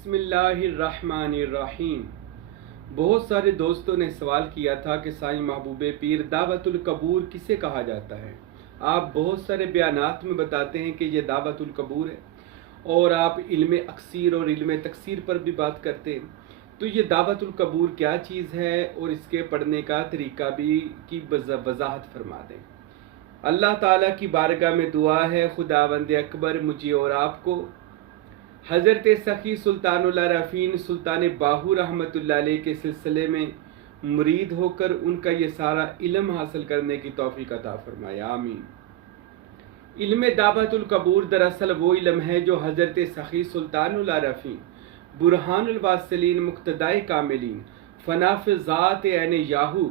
بسم اللہ الرحمن الرحیم۔ بہت سارے دوستوں نے سوال کیا تھا کہ سائیں محبوب پیر دعوت القبور کسے کہا جاتا ہے؟ آپ بہت سارے بیانات میں بتاتے ہیں کہ یہ دعوت القبور ہے، اور آپ علم اکثیر اور علم تکثیر پر بھی بات کرتے ہیں۔ تو یہ دعوت القبور کیا چیز ہے اور اس کے پڑھنے کا طریقہ بھی کی وضاحت فرما دیں۔ اللہ تعالیٰ کی بارگاہ میں دعا ہے خداوند اکبر مجھے اور آپ کو حضرت سخی سلطان العارفین سلطان باہو رحمۃ اللہ علیہ کے سلسلے میں مرید ہو کر ان کا یہ سارا علم حاصل کرنے کی توفیق عطا فرمائے، آمین۔ علم دعوت القبور دراصل وہ علم ہے جو حضرت سخی سلطان العارفین برہان الواصلین مقتدائے کاملین فناف ذات عین یاہو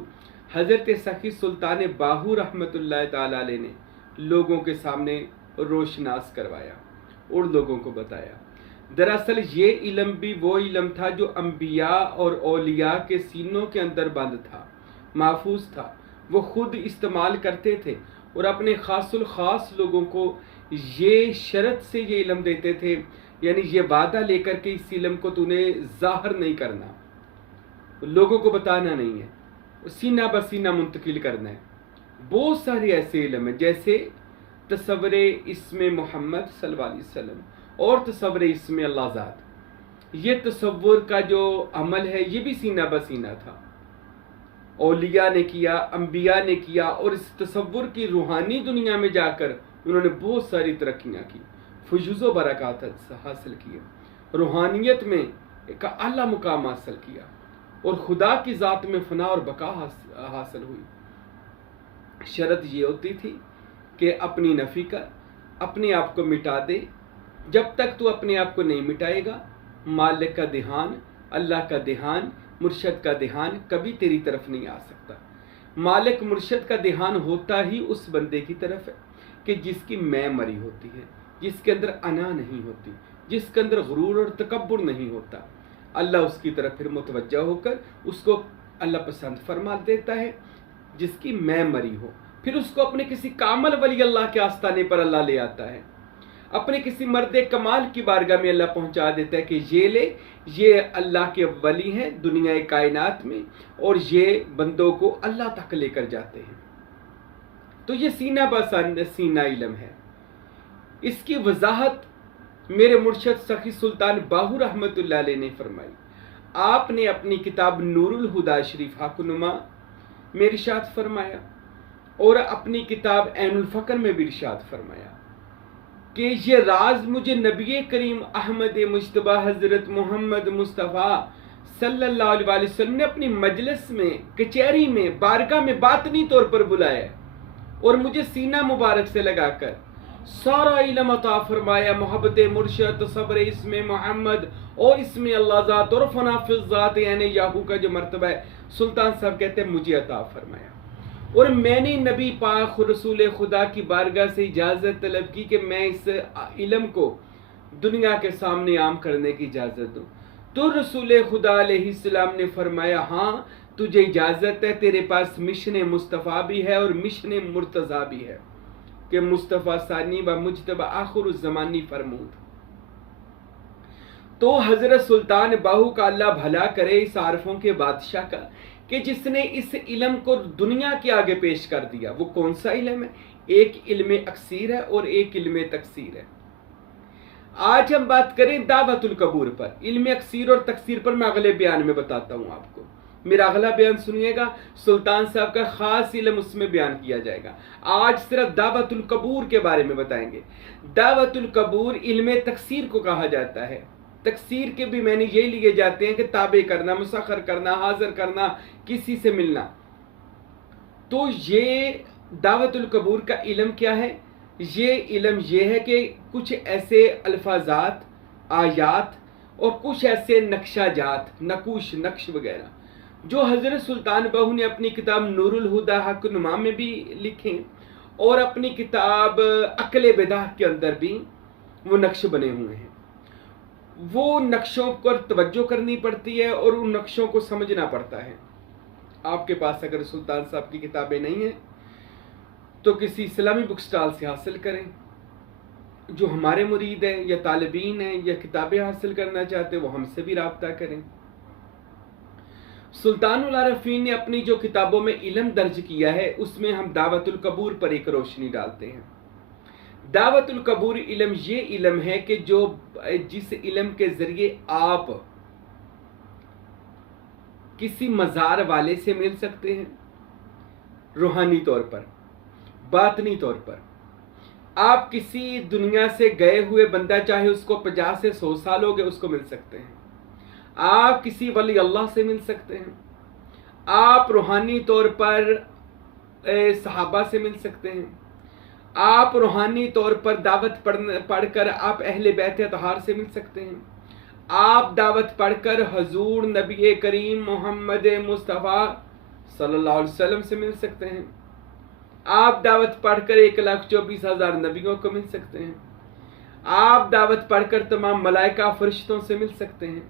حضرت سخی سلطان باہو رحمۃ اللہ تعالی علیہ نے لوگوں کے سامنے روشناس کروایا اور لوگوں کو بتایا۔ دراصل یہ علم بھی وہ علم تھا جو انبیاء اور اولیاء کے سینوں کے اندر بند تھا، محفوظ تھا، وہ خود استعمال کرتے تھے اور اپنے خاص الخاص لوگوں کو یہ شرط سے یہ علم دیتے تھے، یعنی یہ وعدہ لے کر کہ اس علم کو تو نے ظاہر نہیں کرنا، لوگوں کو بتانا نہیں ہے، سینہ بسینہ منتقل کرنا ہے۔ بہت سارے ایسے علم ہیں جیسے تصور اسم محمد صلی اللہ علیہ وسلم اور تصور اسم اللہ ذات، یہ تصور کا جو عمل ہے یہ بھی سینہ بسینہ تھا، اولیاء نے کیا، انبیاء نے کیا، اور اس تصور کی روحانی دنیا میں جا کر انہوں نے بہت ساری ترقیاں کی، فیوز و برکات حاصل کیے، روحانیت میں ایک اعلیٰ مقام حاصل کیا، اور خدا کی ذات میں فنا اور بقا حاصل ہوئی۔ شرط یہ ہوتی تھی کہ اپنی نفی کر، اپنے آپ کو مٹا دے۔ جب تک تو اپنے آپ کو نہیں مٹائے گا، مالک کا دھیان، اللہ کا دھیان، مرشد کا دھیان کبھی تیری طرف نہیں آ سکتا۔ مالک مرشد کا دھیان ہوتا ہی اس بندے کی طرف ہے کہ جس کی میں مری ہوتی ہے، جس کے اندر انا نہیں ہوتی، جس کے اندر غرور اور تکبر نہیں ہوتا۔ اللہ اس کی طرف پھر متوجہ ہو کر اس کو اللہ پسند فرما دیتا ہے، جس کی میں مری ہو، پھر اس کو اپنے کسی کامل ولی اللہ کے آستانے پر اللہ لے آتا ہے، اپنے کسی مرد کمال کی بارگاہ میں اللہ پہنچا دیتا ہے کہ یہ لے، یہ اللہ کے ولی ہیں دنیا کائنات میں، اور یہ بندوں کو اللہ تک لے کر جاتے ہیں۔ تو یہ سینہ سینہ علم ہے۔ اس کی وضاحت میرے مرشد سخی سلطان باہو رحمۃ اللہ علیہ نے فرمائی۔ آپ نے اپنی کتاب نور الہدا شریف حق نما میں ارشاد فرمایا، اور اپنی کتاب عین الفقر میں بھی ارشاد فرمایا کہ یہ راز مجھے نبی کریم احمد مجتبی حضرت محمد مصطفیٰ صلی اللہ علیہ وسلم نے اپنی مجلس میں، کچہری میں، بارگاہ میں باطنی طور پر بلایا اور مجھے سینہ مبارک سے لگا کر سارا علم عطا فرمایا۔ محبت مرشد، صبر اسم محمد اور اسم اللہ ذات اور فنا فی الذات یعنی یاہو کا جو مرتبہ ہے، سلطان صاحب کہتے ہیں مجھے عطا فرمایا، اور میں نے نبی پاک رسول خدا کی بارگاہ سے اجازت طلب کی کہ میں اس علم کو دنیا کے سامنے عام کرنے کی اجازت دوں۔ تو رسول خدا علیہ السلام نے فرمایا ہاں تجھے اجازت ہے، تیرے پاس مشن مصطفیٰ بھی ہے اور مشن مرتضیٰ بھی ہے کہ مصطفیٰ ثانی و مجتبی آخر الزمانی فرمود۔ تو حضرت سلطان باہو کا اللہ بھلا کرے، اس عارفوں کے بادشاہ کا، کہ جس نے اس علم کو دنیا کے آگے پیش کر دیا۔ وہ کون سا علم ہے؟ ایک علم اکثیر ہے اور ایک علم تکثیر ہے۔ آج ہم بات کریں دعوت القبور پر۔ علم اکثیر اور تکثیر پر میں اگلے بیان میں بتاتا ہوں آپ کو، میرا اگلا بیان سنیے گا، سلطان صاحب کا خاص علم اس میں بیان کیا جائے گا۔ آج صرف دعوت القبور کے بارے میں بتائیں گے۔ دعوت القبور علم تکثیر کو کہا جاتا ہے۔ تکثیر کے بھی معنی یہ لیے جاتے ہیں کہ تابع کرنا، مسخر کرنا، حاضر کرنا، کسی سے ملنا۔ تو یہ دعوت القبور کا علم کیا ہے؟ یہ علم یہ ہے کہ کچھ ایسے الفاظات، آیات اور کچھ ایسے نقشہ جات، نقش وغیرہ جو حضرت سلطان باہو نے اپنی کتاب نور الہدا حق نما میں بھی لکھیں، اور اپنی کتاب عقل بداع کے اندر بھی وہ نقش بنے ہوئے ہیں۔ وہ نقشوں پر توجہ کرنی پڑتی ہے اور ان نقشوں کو سمجھنا پڑتا ہے۔ آپ کے پاس اگر سلطان صاحب کی کتابیں نہیں ہیں تو کسی اسلامی بک سٹال سے حاصل کریں، جو ہمارے مرید ہیں یا طالبین ہیں یا کتابیں حاصل کرنا چاہتے ہیں وہ ہم سے بھی رابطہ کریں۔ سلطان العارفین نے اپنی جو کتابوں میں علم درج کیا ہے اس میں ہم دعوت القبور پر ایک روشنی ڈالتے ہیں۔ دعوت القبور علم یہ علم ہے کہ جس علم کے ذریعے آپ کسی مزار والے سے مل سکتے ہیں روحانی طور پر، باطنی طور پر۔ آپ کسی دنیا سے گئے ہوئے بندہ، چاہے اس کو 50 سے 100 سال ہو گئے، اس کو مل سکتے ہیں۔ آپ کسی ولی اللہ سے مل سکتے ہیں۔ آپ روحانی طور پر صحابہ سے مل سکتے ہیں۔ آپ روحانی طور پر دعوت پڑھ کر آپ اہل بیت اطہار سے مل سکتے ہیں۔ آپ دعوت پڑھ کر حضور نبی کریم محمد مصطفیٰ صلی اللہ علیہ وسلم سے مل سکتے ہیں۔ آپ دعوت پڑھ کر 1,24,000 نبیوں کو مل سکتے ہیں۔ آپ دعوت پڑھ کر تمام ملائکہ فرشتوں سے مل سکتے ہیں۔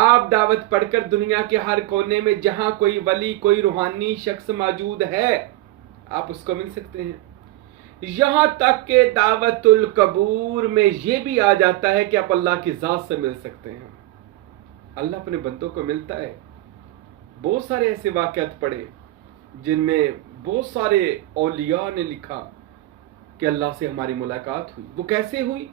آپ دعوت پڑھ کر دنیا کے ہر کونے میں جہاں کوئی ولی، کوئی روحانی شخص موجود ہے، آپ اس کو مل سکتے ہیں۔ یہاں تک کہ دعوت القبور میں یہ بھی آ جاتا ہے کہ آپ اللہ کی ذات سے مل سکتے ہیں۔ اللہ اپنے بندوں کو ملتا ہے۔ بہت سارے ایسے واقعات پڑھے جن میں بہت سارے اولیاء نے لکھا کہ اللہ سے ہماری ملاقات ہوئی۔ وہ کیسے ہوئی؟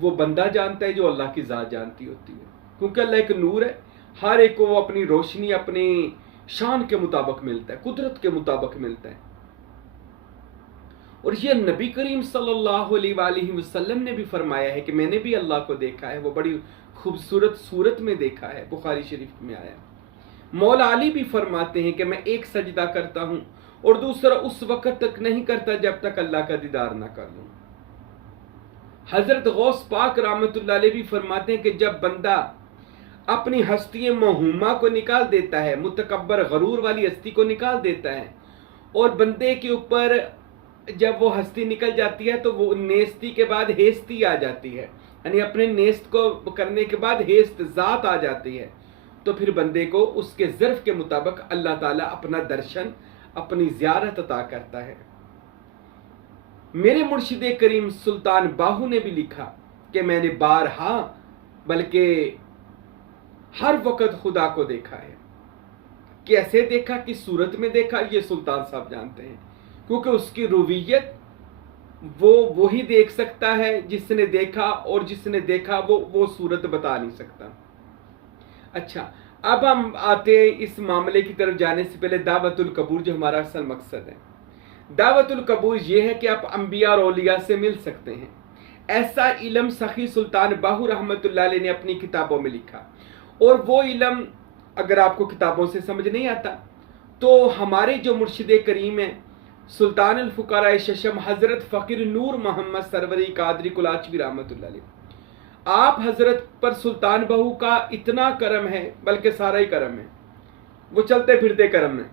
وہ بندہ جانتا ہے جو اللہ کی ذات جانتی ہوتی ہے، کیونکہ اللہ ایک نور ہے، ہر ایک کو وہ اپنی روشنی اپنی شان کے مطابق ملتا ہے، قدرت کے مطابق ملتا ہے۔ اور یہ نبی کریم صلی اللہ علیہ وآلہ وسلم نے بھی فرمایا ہے کہ میں نے بھی اللہ کو دیکھا ہے، وہ بڑی خوبصورت صورت میں دیکھا ہے، بخاری شریف میں آیا۔ مولا علی بھی فرماتے ہیں کہ میں ایک سجدہ کرتا ہوں اور دوسرا اس وقت تک نہیں کرتا جب تک اللہ کا دیدار نہ کر لوں۔ حضرت غوث پاک رحمۃ اللہ علیہ بھی فرماتے ہیں کہ جب بندہ اپنی ہستی موہومہ کو نکال دیتا ہے، متکبر غرور والی ہستی کو نکال دیتا ہے، اور بندے کے اوپر جب وہ ہستی نکل جاتی ہے تو وہ نیستی کے بعد ہیستی آ جاتی ہے، یعنی اپنے نیست کو کرنے کے بعد ہیست ذات آ جاتی ہے، تو پھر بندے کو اس کے ظرف کے مطابق اللہ تعالیٰ اپنا درشن، اپنی زیارت عطا کرتا ہے۔ میرے مرشد کریم سلطان باہو نے بھی لکھا کہ میں نے بارہا بلکہ ہر وقت خدا کو دیکھا ہے۔ کیسے دیکھا، کس صورت میں دیکھا، یہ سلطان صاحب جانتے ہیں، کیونکہ اس کی رویت وہ وہی دیکھ سکتا ہے جس نے دیکھا، اور جس نے دیکھا وہ صورت بتا نہیں سکتا۔ اچھا، اب ہم آتے ہیں اس معاملے کی طرف جانے سے پہلے دعوت القبور جو ہمارا اصل مقصد ہے۔ دعوت القبور یہ ہے کہ آپ انبیاء اور اولیاء سے مل سکتے ہیں۔ ایسا علم سخی سلطان باہو رحمۃ اللہ علیہ نے اپنی کتابوں میں لکھا، اور وہ علم اگر آپ کو کتابوں سے سمجھ نہیں آتا تو ہمارے جو مرشد کریم ہیں سلطان الفقراء ششم حضرت فقیر نور محمد سروری قادری کلاچوی رحمۃ اللہ علیہ، آپ حضرت پر سلطان بہو کا اتنا کرم ہے، بلکہ سارا ہی کرم ہے، وہ چلتے پھرتے کرم ہے،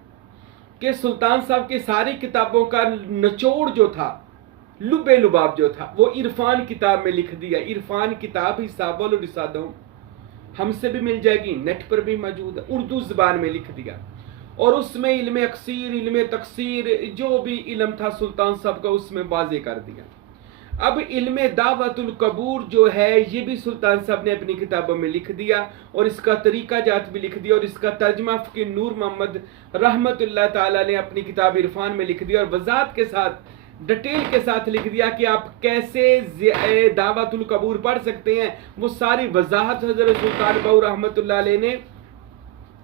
کہ سلطان صاحب کی ساری کتابوں کا نچوڑ جو تھا، لب لباب جو تھا، وہ عرفان کتاب میں لکھ دیا۔ عرفان کتاب حساب الرسادوں ہم سے بھی مل جائے گی، نیٹ پر بھی موجود ہے، اردو زبان میں لکھ دیا، اور اس میں علم اکثیر، علم تقصیر، جو بھی علم تھا سلطان صاحب کا اس میں واضح کر دیا۔ اب علم دعوت القبور جو ہے یہ بھی سلطان صاحب نے اپنی کتابوں میں لکھ دیا، اور اس کا طریقہ جات بھی لکھ دیا، اور اس کا ترجمہ فقیر نور محمد رحمت اللہ تعالی نے اپنی کتاب عرفان میں لکھ دیا، اور وضاحت کے ساتھ، ڈیٹیل کے ساتھ لکھ دیا کہ آپ کیسے دعوت القبور پڑھ سکتے ہیں۔ وہ ساری وضاحت حضرت سلطان بہو رحمت اللہ علیہ نے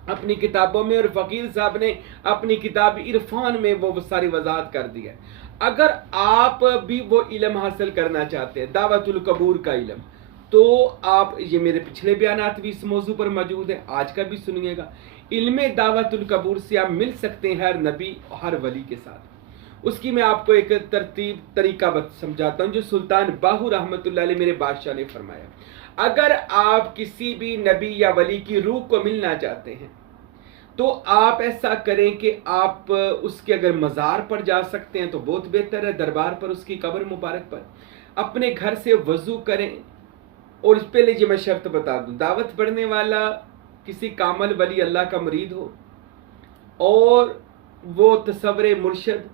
اپنی کتابوں میں، اور فقیر صاحب نے اپنی کتاب عرفان میں وہ ساری وضاحت کر دی ہے۔ اگر آپ بھی وہ علم حاصل کرنا چاہتے ہیں، دعوت القبور کا علم، تو آپ، یہ میرے پچھلے بیانات بھی اس موضوع پر موجود ہیں، آج کا بھی سنیے گا۔ علم دعوت القبور سے آپ مل سکتے ہیں ہر نبی، ہر ولی کے ساتھ۔ اس کی میں آپ کو ایک طریقہ سمجھاتا ہوں جو سلطان باہو رحمت اللہ علیہ میرے بادشاہ نے فرمایا۔ اگر آپ کسی بھی نبی یا ولی کی روح کو ملنا چاہتے ہیں تو آپ ایسا کریں کہ آپ اس کے اگر مزار پر جا سکتے ہیں تو بہت بہتر ہے، دربار پر، اس کی قبر مبارک پر اپنے گھر سے وضو کریں، اور اس پہلے یہ میں شرط بتا دوں، دعوت پڑھنے والا کسی کامل ولی اللہ کا مرید ہو، اور وہ تصور مرشد،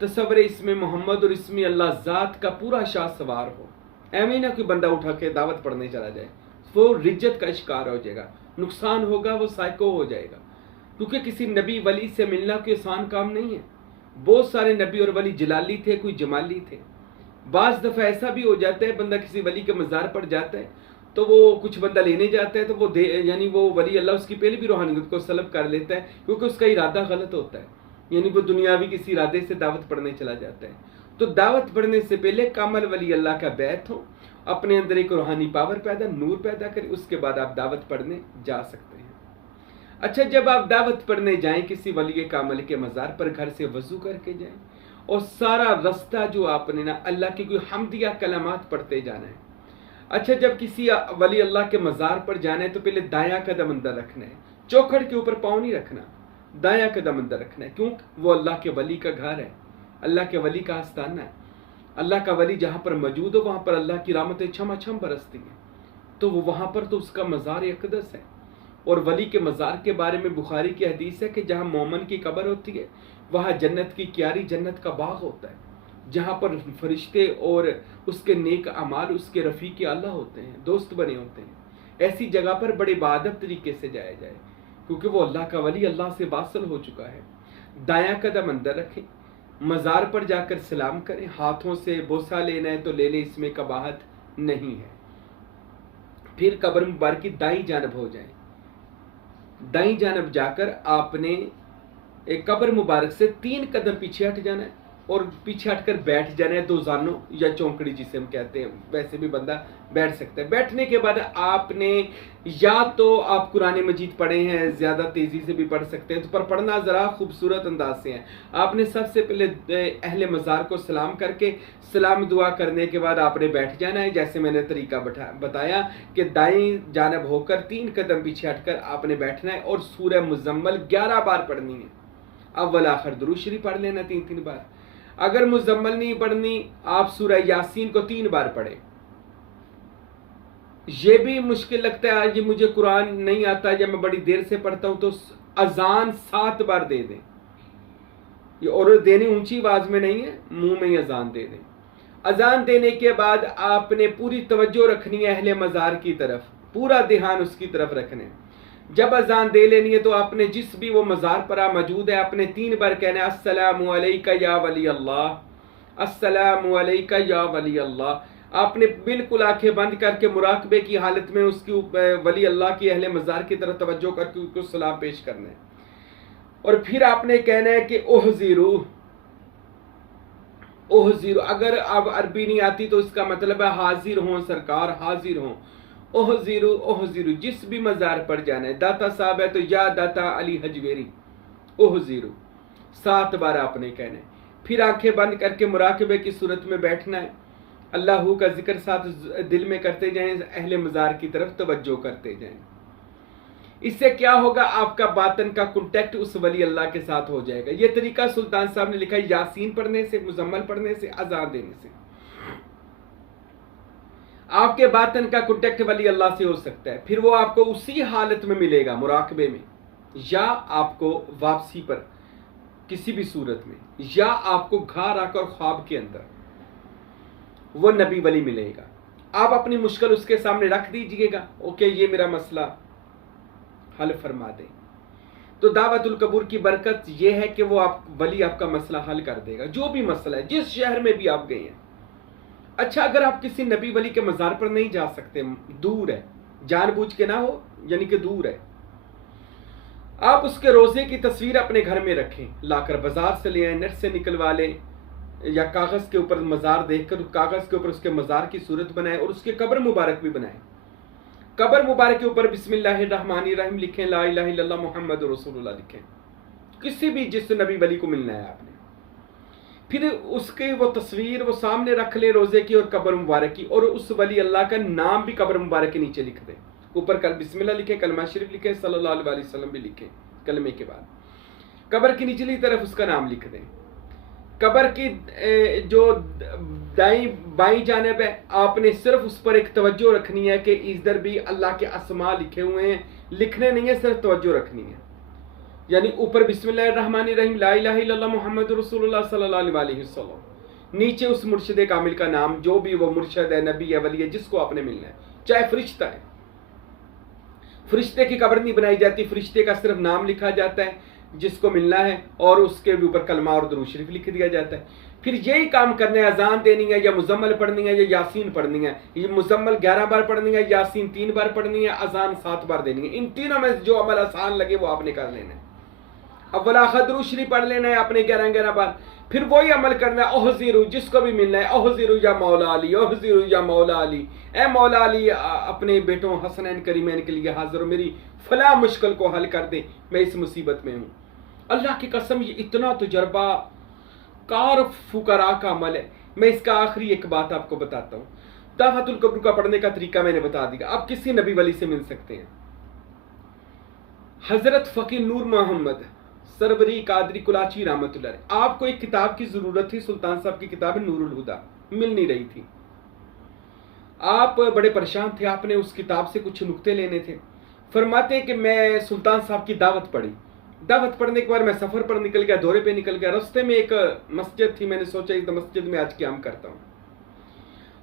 تصور اسم محمد اور اسم اللہ ذات کا پورا شاہ سوار ہو، ایویں نہ کوئی بندہ اٹھا کے دعوت پڑھنے چلا جائے، وہ رجت کا شکار ہو جائے گا، نقصان ہوگا، وہ سائیکو ہو جائے گا، کیونکہ کسی نبی ولی سے ملنا کوئی آسان کام نہیں ہے۔ بہت سارے نبی اور ولی جلالی تھے، کوئی جمالی تھے۔ بعض دفعہ ایسا بھی ہو جاتا ہے بندہ کسی ولی کے مزار پر جاتا ہے تو وہ کچھ بندہ لینے جاتا ہے تو وہ یعنی وہ ولی اللہ اس کی پہلے بھی روحانیت کو سلب کر لیتا ہے، کیونکہ اس کا ارادہ غلط ہوتا ہے، یعنی وہ دنیاوی کسی ارادے سے دعوت پڑھنے چلا جاتا ہے۔ تو دعوت پڑھنے سے پہلے کامل ولی اللہ کا بیعت ہو، اپنے اندر ایک روحانی پاور پیدا، نور پیدا کرے، اس کے بعد آپ دعوت پڑھنے جا سکتے ہیں۔ اچھا، جب آپ دعوت پڑھنے جائیں کسی ولی کامل کے مزار پر، گھر سے وضو کر کے جائیں، اور سارا رستہ جو آپ نے نا اللہ کی کوئی حمدیہ کلمات پڑھتے جانا ہے۔ اچھا، جب کسی ولی اللہ کے مزار پر جانا ہے تو پہلے دایاں قدم اندر رکھنا ہے، چوکھڑ کے اوپر پاؤں نہیں رکھنا، دایاں قدم اندر رکھنا ہے، کیونکہ وہ اللہ کے ولی کا گھر ہے، اللہ کے ولی کا آستانہ ہے۔ اللہ کا ولی جہاں پر موجود ہو وہاں پر اللہ کی رحمتیں چھما چھم برستی ہیں، تو وہ وہاں پر تو اس کا مزار اقدس ہے۔ اور ولی کے مزار کے بارے میں بخاری کی حدیث ہے کہ جہاں مومن کی قبر ہوتی ہے وہاں جنت کی کیاری، جنت کا باغ ہوتا ہے، جہاں پر فرشتے اور اس کے نیک اعمال اس کے رفیق اعلیٰ ہوتے ہیں، دوست بنے ہوتے ہیں۔ ایسی جگہ پر بڑے باادب طریقے سے جایا جائے، کیونکہ وہ اللہ کا ولی اللہ سے واصل ہو چکا ہے۔ دایاں قدم اندر رکھیں، مزار پر جا کر سلام کریں، ہاتھوں سے بوسہ لینا ہے تو لے لیں، اس میں قباحت نہیں ہے۔ پھر قبر مبارک کی دائیں جانب ہو جائیں، دائیں جانب جا کر آپ نے ایک قبر مبارک سے 3 قدم پیچھے ہٹ جانا ہے اور پیچھے ہٹ کر بیٹھ جانا ہے، 2 زانوں یا چونکڑی جسے ہم کہتے ہیں، ویسے بھی بندہ بیٹھ سکتا ہے۔ بیٹھنے کے بعد آپ نے یا تو آپ قرآن مجید پڑھے ہیں، زیادہ تیزی سے بھی پڑھ سکتے ہیں، پر پڑھنا ذرا خوبصورت انداز سے ہے۔ آپ نے سب سے پہلے اہل مزار کو سلام کر کے سلام دعا کرنے کے بعد آپ نے بیٹھ جانا ہے، جیسے میں نے طریقہ بتایا کہ دائیں جانب ہو کر 3 قدم پیچھے ہٹ کر آپ نے بیٹھنا ہے اور سورہ مزمل 11 بار پڑھنی ہے۔ اول آخر درود شریف پڑھ لینا 3 بار۔ اگر مزمل نہیں پڑھنی، آپ سورہ یاسین کو 3 بار پڑھیں۔ یہ بھی مشکل لگتا ہے، یہ مجھے قرآن نہیں آتا یا میں بڑی دیر سے پڑھتا ہوں، تو اذان 7 بار دے دیں، یہ اور دینے اونچی آواز میں نہیں ہے، منہ میں ہی اذان دے دیں۔ اذان دینے کے بعد آپ نے پوری توجہ رکھنی ہے اہل مزار کی طرف، پورا دھیان اس کی طرف رکھنا ہے۔ جب اذان دے لینی ہے تو آپ نے جس بھی وہ مزار پر موجود ہے آپ نے 3 بار کہنا ہے السلام علیکہ یا ولی اللہ، السلام علیکہ یا ولی اللہ۔ آپ نے بالکل آنکھیں بند کر کے مراقبے کی حالت میں اس کی ولی اللہ کی اہل مزار کی طرف توجہ کر کے اس کو سلام پیش کرنا ہے، اور پھر آپ نے کہنا ہے کہ احذروا، اگر اب عربی نہیں آتی تو اس کا مطلب ہے حاضر ہوں سرکار، حاضر ہوں۔ احذروا، جس بھی مزار پر جانا ہے، داتا صاحب ہے تو یا داتا علی حجویری، احذروا 7 بار آپ نے کہنا ہے۔ پھر آنکھیں بند کر کے مراقبے کی صورت میں بیٹھنا ہے، اللہ کا ذکر ساتھ دل میں کرتے جائیں، اہل مزار کی طرف توجہ کرتے جائیں۔ اس سے کیا ہوگا، آپ کا باطن کا کنٹیکٹ اس ولی اللہ کے ساتھ ہو جائے گا۔ یہ طریقہ سلطان صاحب نے لکھا ہے، یاسین پڑھنے سے، مزمل پڑھنے سے، اذان دینے سے آپ کے باطن کا کنٹیکٹ ولی اللہ سے ہو سکتا ہے۔ پھر وہ آپ کو اسی حالت میں ملے گا، مراقبے میں، یا آپ کو واپسی پر کسی بھی صورت میں، یا آپ کو گھر آ کر خواب کے اندر وہ نبی ولی ملے گا۔ آپ اپنی مشکل اس کے سامنے رکھ دیجئے گا، اوکے یہ میرا مسئلہ حل فرما دیں، تو دعوت القبور کی برکت یہ ہے کہ وہ ولی آپ کا مسئلہ حل کر دے گا، جو بھی مسئلہ ہے، جس شہر میں بھی آپ گئے ہیں۔ اچھا، اگر آپ کسی نبی ولی کے مزار پر نہیں جا سکتے، دور ہے، جان بوجھ کے نہ ہو، یعنی کہ دور ہے، آپ اس کے روزے کی تصویر اپنے گھر میں رکھیں، لا کر بازار سے لے آئیں، نیٹ سے نکلوا لیں، یا کاغذ کے اوپر مزار دیکھ کر کاغذ کے اوپر اس کے مزار کی صورت بنائیں، اور اس کے قبر مبارک بھی بنائیں۔ قبر مبارک کے اوپر بسم اللہ الرحمن الرحیم لکھیں، لا الہ الا اللہ محمد رسول اللہ لکھیں، کسی بھی جس نبی ولی کو ملنا ہے آپ نے۔ پھر اس کی وہ تصویر وہ سامنے رکھ لیں روزے کی اور قبر مبارک کی، اور اس ولی اللہ کا نام بھی قبر مبارک کے نیچے لکھ دیں، اوپر بسم اللہ لکھیں، کلمہ شریف لکھیں، صلی اللہ علیہ وسلم بھی لکھیں کلمے کے بعد، قبر کی نچلی طرف اس کا نام لکھ دیں۔ قبر کی جو دائیں بائیں جانب ہے، آپ نے صرف اس پر ایک توجہ رکھنی ہے کہ ادھر بھی اللہ کے اسماء لکھے ہوئے ہیں، لکھنے نہیں ہے، صرف توجہ رکھنی ہے، یعنی اوپر بسم اللہ الرحمن الرحیم، لا الہ الا اللہ محمد رسول اللہ صلی اللہ علیہ وسلم، نیچے اس مرشد کامل کا نام، جو بھی وہ مرشد ہے، نبی ہے، ولی ہے، جس کو آپ نے ملنا ہے، چاہے فرشتہ ہے، فرشتے کی قبر نہیں بنائی جاتی، فرشتے کا صرف نام لکھا جاتا ہے جس کو ملنا ہے، اور اس کے اوپر کلمہ اور درود شریف لکھ دیا جاتا ہے۔ پھر یہی کام کرنا ہے، اذان دینی ہے، یا مزمل پڑھنی ہے، یا یاسین پڑھنی ہے۔ یہ مزمل 11 بار پڑھنی ہے، یاسین 3 بار پڑھنی ہے، اذان 7 بار دینی ہے۔ ان تینوں میں جو عمل آسان لگے وہ آپ نے کر لینا ہے۔ اول آخر درود شریف پڑھ لینا ہے آپ نے 11 بار، پھر وہی عمل کرنا ہے، احذروا، جس کو بھی ملنا ہے، احذروا یا مولا علی، احذروا یا مولا علی، اے مولا علی اپنے بیٹوں حسنین کریمین کے لیے حاضر ہو، میری فلاں مشکل کو حل کر دے، میں اس مصیبت میں ہوں۔ اللہ کی قسم یہ اتنا تجربہ کار فقراء کا عمل ہے۔ میں اس کا آخری ایک بات آپ کو بتاتا ہوں۔ دعوت القبر کا پڑھنے کا طریقہ میں نے بتا دیا، آپ کسی نبی ولی سے مل سکتے ہیں۔ حضرت فقیر نور محمد سروری قادری کلاچی رحمۃ اللہ علیہ، آپ کو ایک کتاب کی ضرورت تھی، سلطان صاحب کی کتاب ہے نور الہدا، مل نہیں رہی تھی، آپ بڑے پریشان تھے، آپ نے اس کتاب سے کچھ نقطے لینے تھے۔ فرماتے ہیں کہ میں سلطان صاحب کی دعوت پڑھی، دعوت پڑھنے کے بعد میں سفر پر نکل گیا، دورے پہ نکل گیا، راستے میں ایک مسجد تھی، میں نے سوچا اس مسجد میں آج قیام کرتا ہوں۔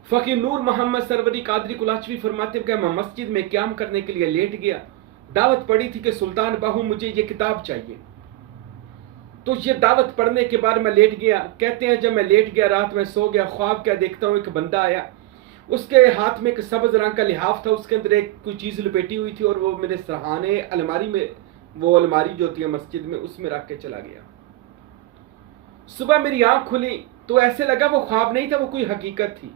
فقیر نور محمد سروری قادری کلاچوی فرماتے ہیں کہ میں مسجد میں قیام کرنے کے لیے لیٹ گیا، دعوت پڑھی تھی کہ سلطان باہو مجھے یہ کتاب چاہیے، تو یہ دعوت پڑھنے کے بعد میں لیٹ گیا۔ کہتے ہیں جب میں لیٹ گیا، رات میں سو گیا، خواب کیا دیکھتا ہوں، ایک بندہ آیا، اس کے ہاتھ میں ایک سبز رنگ کا لحاف تھا، اس کے اندر ایک کوئی چیز لپیٹی ہوئی تھی، اور وہ میرے سرہانے الماری میں، وہ الماری جو ہوتی ہے مسجد میں، اس میں رکھ کے چلا گیا۔ صبح میری آنکھ کھلی تو ایسے لگا وہ خواب نہیں تھا، وہ کوئی حقیقت تھی۔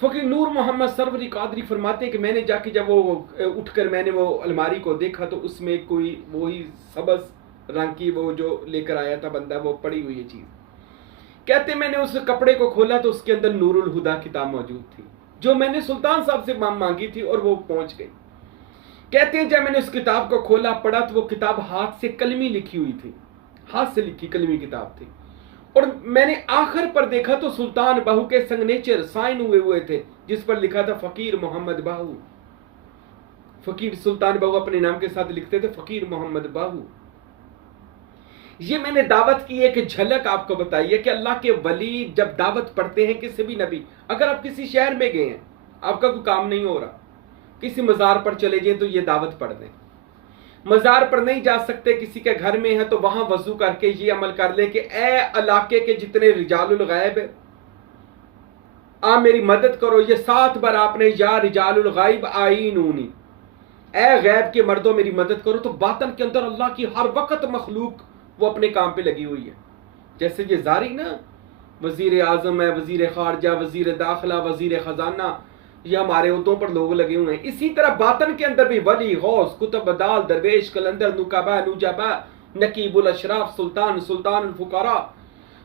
فقیر نور محمد سروری قادری فرماتے ہیں کہ میں نے جا کے جب وہ اٹھ کر میں نے وہ الماری کو دیکھا تو اس میں کوئی وہی سبز رنگ کی وہ جو لے کر آیا تھا بندہ، وہ پڑی ہوئی یہ چیز۔ کہتے میں نے اس کپڑے کو کھولا تو اس کے اندر نور الہدا کتاب موجود تھی، جو میں نے سلطان صاحب سے مانگی تھی، اور وہ پہنچ گئی۔ کہتے ہیں جب میں نے اس کتاب کو کھولا پڑھا تو وہ کتاب ہاتھ سے کلمی لکھی ہوئی تھی، ہاتھ سے لکھی کلمی کتاب تھی، اور میں نے آخر پر دیکھا تو سلطان باہو کے سگنیچر سائن ہوئے تھے، جس پر لکھا تھا فقیر محمد باہو۔ فقیر سلطان باہو اپنے نام کے ساتھ لکھتے تھے فقیر محمد باہو۔ یہ میں نے دعوت کی ایک جھلک آپ کو بتائی ہے کہ اللہ کے ولی جب دعوت پڑھتے ہیں کسی بھی نبی، اگر آپ کسی شہر میں گئے ہیں، آپ کا کوئی کام نہیں ہو رہا، کسی مزار پر چلے جائیں تو یہ دعوت پڑھ دیں۔ مزار پر نہیں جا سکتے، کسی کے گھر میں ہے تو وہاں وضو کر کے یہ عمل کر لیں کہ اے علاقے کے جتنے رجال الغیب ہیں، آپ میری مدد کرو۔ یہ 7 بار آپ نے یا رجال الغیب آئینونی، اے غیب کے مردوں میری مدد کرو، تو باطن کے اندر اللہ کی ہر وقت مخلوق وہ اپنے کام پہ لگی ہوئی ہے۔ جیسے یہ زاری نا وزیر اعظم ہے، وزیر خارجہ، وزیر داخلہ، وزیر خزانہ، یہ ہمارے عہدوں پر لوگ لگے ہوئے ہیں، اسی طرح باطن کے اندر بھی ولی، غوث، کتب بدال، درویش، کلندر، نقبا، نجبا، نقیب الاشراف، سلطان، سلطان الفقراء،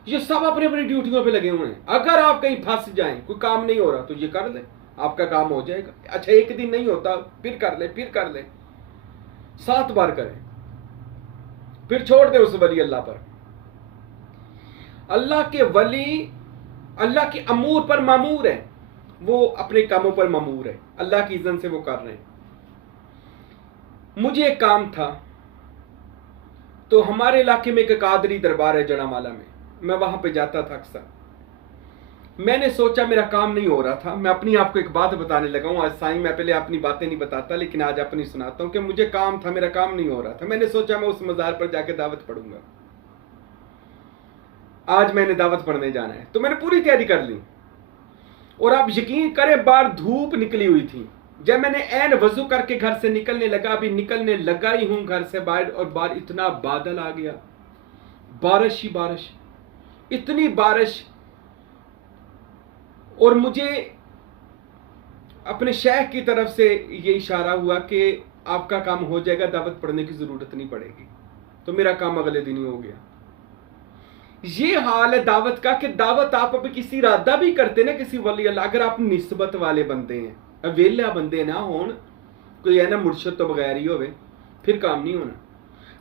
یہ سب اپنے اپنی ڈیوٹیوں پہ لگے ہوئے ہیں۔ اگر آپ کہیں پھنس جائیں، کوئی کام نہیں ہو رہا تو یہ کر لیں، آپ کا کام ہو جائے گا۔ اچھا ایک دن نہیں ہوتا، پھر کر لیں، پھر کر لیں، 7 بار کریں، پھر چھوڑ دیں اس ولی اللہ پر۔ اللہ کے ولی اللہ کے امور پر مامور ہیں، وہ اپنے کاموں پر مامور ہے، اللہ کی اذن سے وہ کر رہے ہیں۔ مجھے ایک کام تھا، تو ہمارے علاقے میں ایک قادری دربار ہے جڑا مالا میں وہاں پہ جاتا تھا اکثر۔ میں نے سوچا میرا کام نہیں ہو رہا تھا، میں اپنی آپ کو ایک بات بتانے لگا ہوں آج سائیں، میں پہلے اپنی باتیں نہیں بتاتا لیکن آج اپنی سناتا ہوں کہ مجھے کام تھا، میرا کام نہیں ہو رہا تھا۔ میں نے سوچا میں اس مزار پر جا کے دعوت پڑھوں گا، آج میں نے دعوت پڑھنے جانا ہے، تو میں نے پوری تیاری کر لی، اور آپ یقین کریں باہر دھوپ نکلی ہوئی تھی۔ جب میں نے عین وضو کر کے گھر سے نکلنے لگا، ابھی نکلنے لگا ہی ہوں گھر سے باہر، اور باہر اتنا بادل آ گیا، بارش ہی بارش، اتنی بارش، اور مجھے اپنے شیخ کی طرف سے یہ اشارہ ہوا کہ آپ کا کام ہو جائے گا، دعوت پڑھنے کی ضرورت نہیں پڑے گی، تو میرا کام اگلے دن ہی ہو گیا۔ یہ حال ہے دعوت کا کہ دعوت آپ ابھی کسی ارادہ بھی کرتے نا کسی ولی اللہ، اگر آپ نسبت والے بندے ہیں، ویلا بندے نہ ہون، کوئی ہے نا مرشد تو بغیر ہی ہوئے، پھر کام نہیں ہونا۔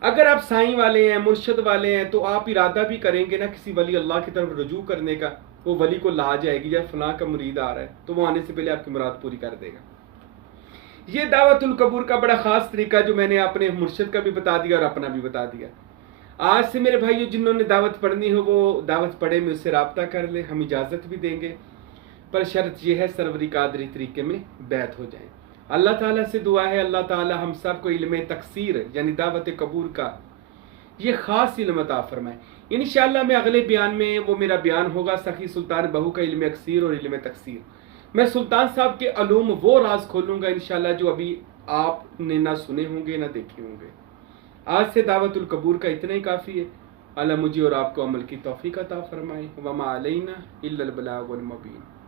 اگر آپ سائیں والے ہیں، مرشد والے ہیں، تو آپ ارادہ بھی کریں گے نا کسی ولی اللہ کی طرف رجوع کرنے کا، وہ ولی کو لا جائے گی، یا فلاں کا مرید آ رہا ہے تو وہ آنے سے پہلے آپ کی مراد پوری کر دے گا۔ یہ دعوت القبور کا بڑا خاص طریقہ جو میں نے اپنے مرشد کا بھی بتا دیا اور اپنا بھی بتا دیا۔ آج سے میرے بھائیو جنہوں نے دعوت پڑھنی ہو وہ دعوت پڑھے، میں اس سے رابطہ کر لیں، ہم اجازت بھی دیں گے، پر شرط یہ ہے سروری قادری طریقے میں بیعت ہو جائیں۔ اللہ تعالیٰ سے دعا ہے اللہ تعالیٰ ہم سب کو علم تکثیر یعنی دعوت قبور کا یہ خاص علم عطا فرمائے۔ انشاءاللہ میں اگلے بیان میں وہ میرا بیان ہوگا سخی سلطان بہو کا علم اکثیر اور علم تکثیر۔ میں سلطان صاحب کے علوم وہ راز کھولوں گا انشاءاللہ جو ابھی آپ نے نہ سنے ہوں گے نہ دیکھے ہوں گے۔ آج سے دعوت القبور کا اتنا ہی کافی ہے۔ اللہ مجھے اور آپ کو عمل کی توفیق عطا فرمائے۔ وما علینا الا البلاغ المبین۔